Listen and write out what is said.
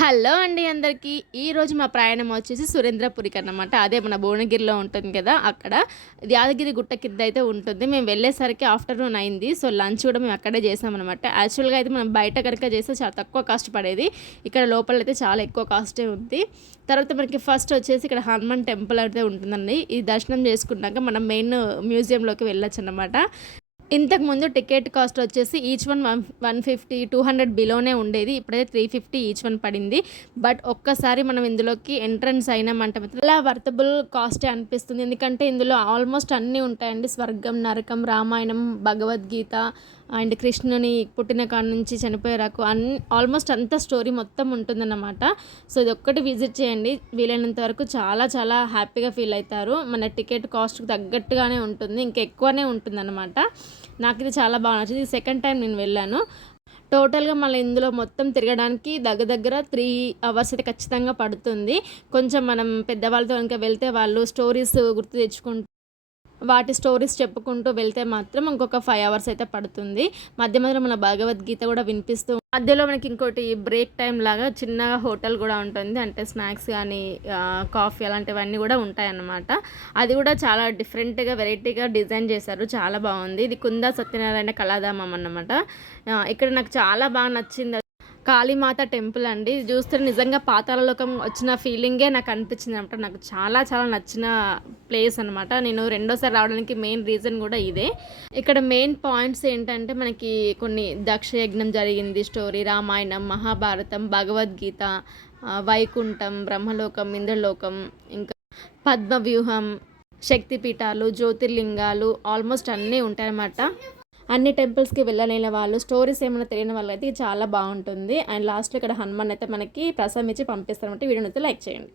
Hello అండి అందరికీ. ఈరోజు మా ప్రయాణం వచ్చేసి సురేంద్రపురికి అన్నమాట. అదే మన భువనగిరిలో ఉంటుంది కదా, అక్కడ యాదగిరి గుట్ట కింద అయితే ఉంటుంది. మేము వెళ్ళేసరికి ఆఫ్టర్నూన్ అయింది. సో లంచ్ కూడా మేము అక్కడే చేసామన్నమాట. యాక్చువల్గా అయితే మనం బయట కనుక చేస్తే చాలా తక్కువ కాస్ట్ పడేది. ఇక్కడ లోపల అయితే చాలా ఎక్కువ కాస్టే ఉంది. తర్వాత మనకి ఫస్ట్ వచ్చేసి ఇక్కడ హనుమాన్ టెంపుల్ అయితే ఉంటుందండి. ఈ దర్శనం చేసుకున్నాక మనం మెయిన్ మ్యూజియంలోకి వెళ్ళొచ్చు అన్నమాట. ఇంతకుముందు టికెట్ కాస్ట్ వచ్చేసి ఈచ్ వన్ 150 200 బిలోనే ఉండేది. ఇప్పుడైతే 350 ఈచ్ వన్ పడింది. బట్ ఒక్కసారి మనం ఇందులోకి ఎంట్రన్స్ అయినామంటే మాత్రం అలా వర్తబుల్ కాస్టే అనిపిస్తుంది. ఎందుకంటే ఇందులో ఆల్మోస్ట్ అన్నీ ఉంటాయండి. స్వర్గం, నరకం, రామాయణం, భగవద్గీత అండ్ కృష్ణుని పుట్టిన కాడ నుంచి చనిపోయేరాకు ఆల్మోస్ట్ అంత స్టోరీ మొత్తం ఉంటుందన్నమాట. సో ఇది ఒక్కటి విజిట్ చేయండి. వీలైనంత వరకు చాలా చాలా హ్యాపీగా ఫీల్ అవుతారు. మన టికెట్ కాస్ట్కి తగ్గట్టుగానే ఉంటుంది, ఇంకా ఎక్కువనే ఉంటుందన్నమాట. నాకు ఇది చాలా బాగా నచ్చింది. ఇది సెకండ్ టైం నేను వెళ్ళాను. టోటల్గా మళ్ళీ ఇందులో మొత్తం తిరగడానికి దగ్గర 3 అవర్స్ అయితే ఖచ్చితంగా పడుతుంది. కొంచెం మనం పెద్దవాళ్ళతో ఇంకా వెళ్తే వాళ్ళు స్టోరీస్ గుర్తు తెచ్చుకుంటూ వాటి స్టోరీస్ చెప్పుకుంటూ వెళ్తే మాత్రం ఇంకొక 5 అవర్స్ అయితే పడుతుంది. మధ్య మధ్యలో మన భగవద్గీత కూడా వినిపిస్తూ, మధ్యలో మనకి ఇంకోటి బ్రేక్ టైం లాగా చిన్నగా హోటల్ కూడా ఉంటుంది. అంటే స్నాక్స్ కానీ కాఫీ అలాంటివన్నీ కూడా ఉంటాయన్నమాట. అది కూడా చాలా డిఫరెంట్గా వెరైటీగా డిజైన్ చేశారు. చాలా బాగుంది. ఇది కుందా సత్యనారాయణ కళాధామం అన్నమాట. ఇక్కడ నాకు చాలా బాగా నచ్చింది కాళీమాత టెంపుల్ అండి. ఇది చూస్తే నిజంగా పాతాళలోకం వచ్చిన ఫీలింగే నాకు అనిపించింది అనమాట. నాకు చాలా చాలా నచ్చిన ప్లేస్ అనమాట. నేను రెండోసారి రావడానికి మెయిన్ రీజన్ కూడా ఇదే. ఇక్కడ మెయిన్ పాయింట్స్ ఏంటంటే మనకి కొన్ని దక్షయజ్ఞం జరిగింది స్టోరీ, రామాయణం, మహాభారతం, భగవద్గీత, వైకుంఠం, బ్రహ్మలోకం, ఇంద్రలోకం, ఇంకా పద్మవ్యూహం, శక్తిపీఠాలు, జ్యోతిర్లింగాలు ఆల్మోస్ట్ అన్నీ ఉంటాయన్నమాట. అన్ని టెంపుల్స్కి వెళ్ళలేని వాళ్ళు, స్టోరీస్ ఏమైనా తెలియని వాళ్ళైతే చాలా బాగుంటుంది. అండ్ లాస్ట్లో ఇక్కడ హనుమాన్ అయితే మనకి ప్రసాదం ఇచ్చి పంపిస్తారన్నమాట. వీడియోని అయితే లైక్ చేయండి.